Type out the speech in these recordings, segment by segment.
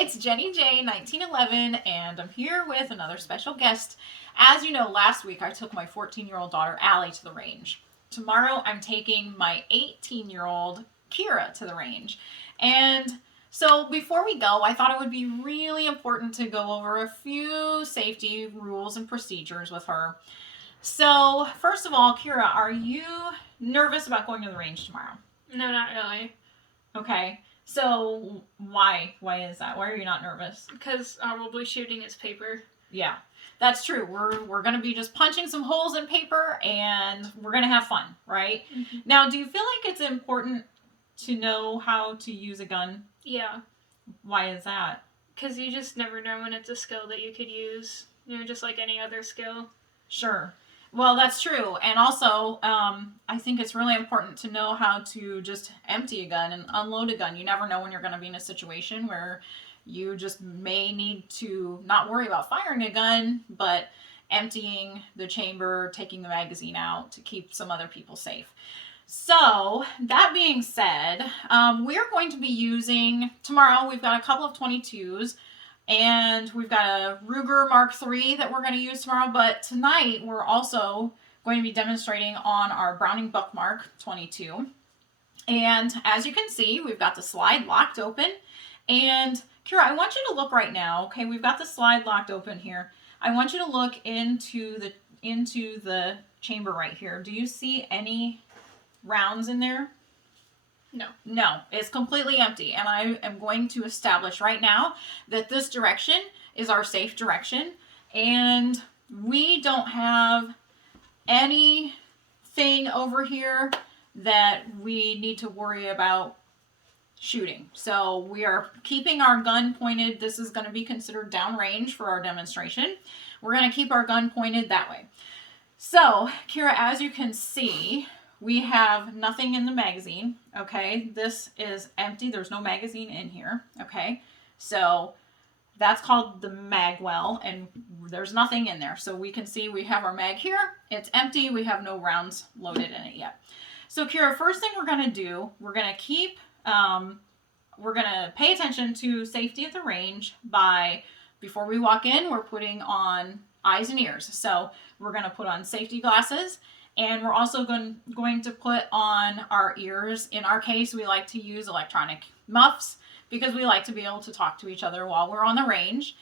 it's Jenny J 1911, and I'm here with another special guest. As you know, last week I took my 14-year-old daughter Allie to the range. Tomorrow I'm taking my 18-year-old Kira to the range. And so before we go, I thought it would be really important to go over a few safety rules and procedures with her. So, first of all, Kira, are you nervous about going to the range tomorrow? No, not really. Okay. So why? Why is that? Why are you not nervous? Because we'll be shooting its paper. Yeah, that's true. We're gonna be just punching some holes in paper and we're gonna have fun, right? Mm-hmm. Now, do you feel like it's important to know how to use a gun? Yeah. Why is that? Because you just never know when it's a skill that you could use. Just like any other skill. Sure. Well, that's true. And also, I think it's really important to know how to just empty a gun and unload a gun. You never know when you're going to be in a situation where you just may need to not worry about firing a gun, but emptying the chamber, taking the magazine out to keep some other people safe. So, that being said, we're going to be using, tomorrow we've got a couple of 22s. And we've got a Ruger Mark III that we're going to use tomorrow. But tonight, we're also going to be demonstrating on our Browning Buckmark 22. And as you can see, we've got the slide locked open. And Kira, I want you to look right now. Okay, we've got the slide locked open here. I want you to look into the chamber right here. Do you see any rounds in there? No. No, it's completely empty. And I am going to establish right now that this direction is our safe direction. And we don't have anything over here that we need to worry about shooting. So we are keeping our gun pointed. This is going to be considered downrange for our demonstration. We're going to keep our gun pointed that way. So, Kira, as you can see, we have nothing in the magazine, okay? This is empty. There's no magazine in here, okay? So that's called the mag well, and there's nothing in there. So we can see we have our mag here. It's empty. We have no rounds loaded in it yet. So Kira, first thing we're going to do, we're going to pay attention to safety at the range by, before we walk in, we're putting on eyes and ears. So we're going to put on safety glasses. And we're also going to put on our ears. In our case, we like to use electronic muffs because we like to be able to talk to each other while we're on the range.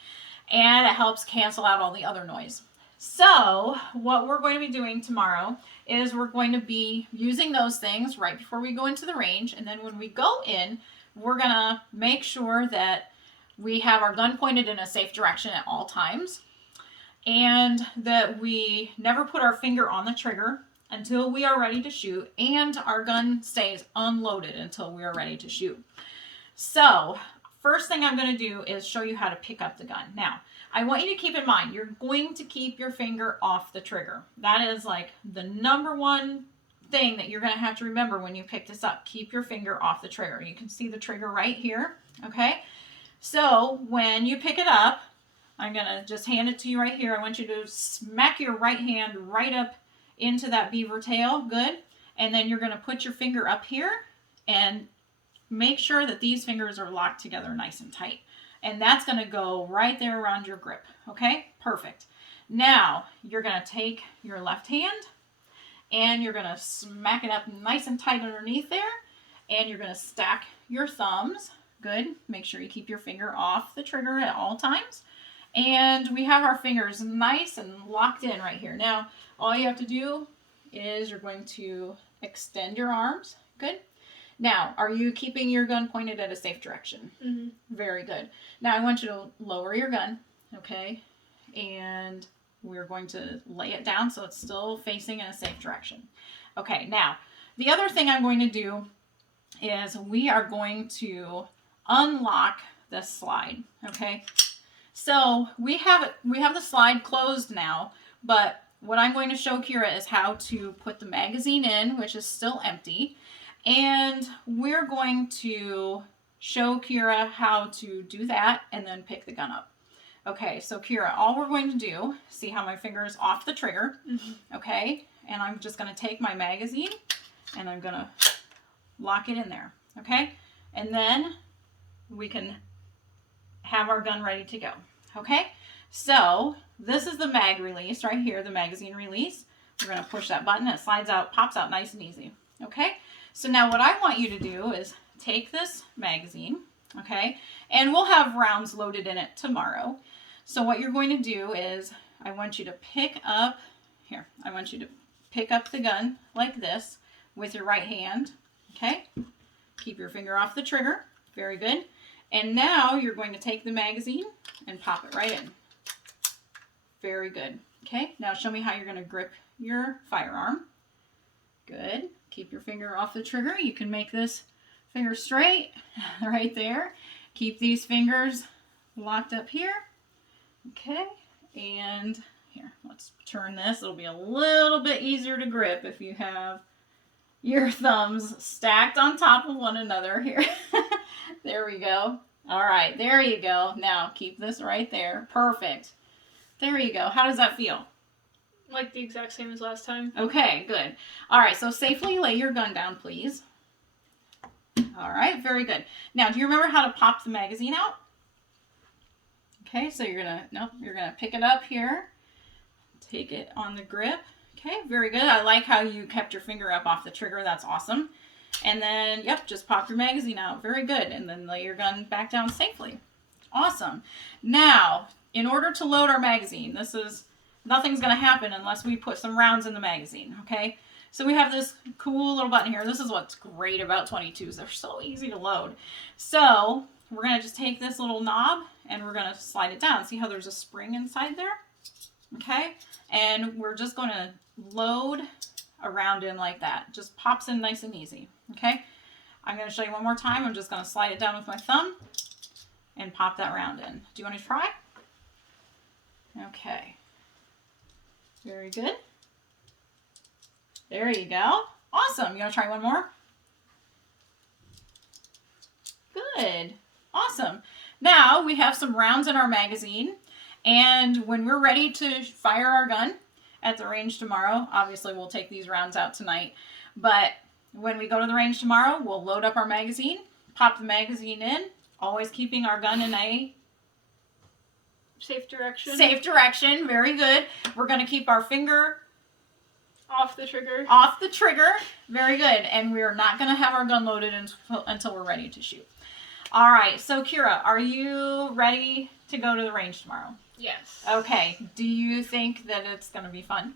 And it helps cancel out all the other noise. So what we're going to be doing tomorrow is we're going to be using those things right before we go into the range. And then when we go in, we're going to make sure that we have our gun pointed in a safe direction at all times. And that we never put our finger on the trigger until we are ready to shoot, and our gun stays unloaded until we are ready to shoot. So, first thing I'm going to do is show you how to pick up the gun. Now, I want you to keep in mind, you're going to keep your finger off the trigger. That is like the number one thing that you're going to have to remember when you pick this up. Keep your finger off the trigger. You can see the trigger right here, okay? So, when you pick it up, I'm going to just hand it to you right here. I want you to smack your right hand right up into that beaver tail. Good. And then you're going to put your finger up here and make sure that these fingers are locked together nice and tight. And that's going to go right there around your grip. Okay? Perfect. Now, you're going to take your left hand and you're going to smack it up nice and tight underneath there. And you're going to stack your thumbs. Good. Make sure you keep your finger off the trigger at all times. And we have our fingers nice and locked in right here. Now, all you have to do is you're going to extend your arms. Good. Now, are you keeping your gun pointed at a safe direction? Mm-hmm. Very good. Now, I want you to lower your gun, okay? And we're going to lay it down so it's still facing in a safe direction. Okay, now, the other thing I'm going to do is we are going to unlock this slide, okay? So we have the slide closed now, but what I'm going to show Kira is how to put the magazine in, which is still empty, and we're going to show Kira how to do that and then pick the gun up. Okay, so Kira, all we're going to do, see how my finger is off the trigger, okay, and I'm just going to take my magazine and I'm going to lock it in there, okay, and then we can have our gun ready to go. Okay, so this is the mag release right here, the magazine release. We're going to push that button. It slides out, pops out nice and easy. Okay, so now what I want you to do is take this magazine, okay, and we'll have rounds loaded in it tomorrow. So what you're going to do is I want you to pick up, here, I want you to pick up the gun like this with your right hand, okay? Keep your finger off the trigger. Very good. And now you're going to take the magazine and pop it right in. Very good. Okay, now show me how you're going to grip your firearm. Good. Keep your finger off the trigger. You can make this finger straight right there. Keep these fingers locked up here. Okay, and here, let's turn this. It'll be a little bit easier to grip if you have your thumbs stacked on top of one another here. There we go. All right, there you go. Now keep this right there. Perfect. There you go. How does that feel? Like the exact same as last time. Okay, good. All right, so safely lay your gun down, please. All right, very good. Now, do you remember how to pop the magazine out? Okay, so you're gonna pick it up here. Take it on the grip. Okay, very good. I like how you kept your finger up off the trigger. That's awesome. And then, yep, just pop your magazine out. Very good. And then lay your gun back down safely. Awesome. Now, in order to load our magazine, nothing's going to happen unless we put some rounds in the magazine, okay? So we have this cool little button here. This is what's great about 22s. They're so easy to load. So we're going to just take this little knob and we're going to slide it down. See how there's a spring inside there? Okay? And we're just going to load a round in like that. Just pops in nice and easy. Okay? I'm going to show you one more time. I'm just going to slide it down with my thumb and pop that round in. Do you want to try? Okay. Very good. There you go. Awesome. You want to try one more? Good. Awesome. Now we have some rounds in our magazine, and when we're ready to fire our gun at the range tomorrow, obviously we'll take these rounds out tonight, but when we go to the range tomorrow, we'll load up our magazine, pop the magazine in, always keeping our gun in a safe direction. Safe direction. Very good. We're going to keep our finger off the trigger. Off the trigger. Very good. And we're not going to have our gun loaded until we're ready to shoot. All right. So, Kira, are you ready to go to the range tomorrow? Yes. Okay. Do you think that it's going to be fun?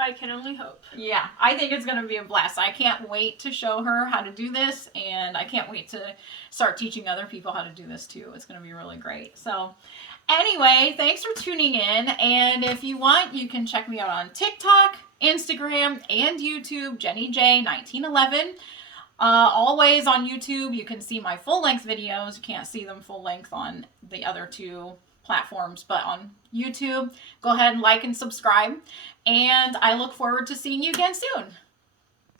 I can only hope. Yeah, I think it's going to be a blast. I can't wait to show her how to do this, and I can't wait to start teaching other people how to do this too. It's going to be really great. So anyway, thanks for tuning in, and if you want, you can check me out on TikTok, Instagram, and YouTube, JennyJ1911. Always on YouTube, you can see my full-length videos. You can't see them full-length on the other two platforms, but on YouTube, go ahead and like and subscribe, and I look forward to seeing you again soon.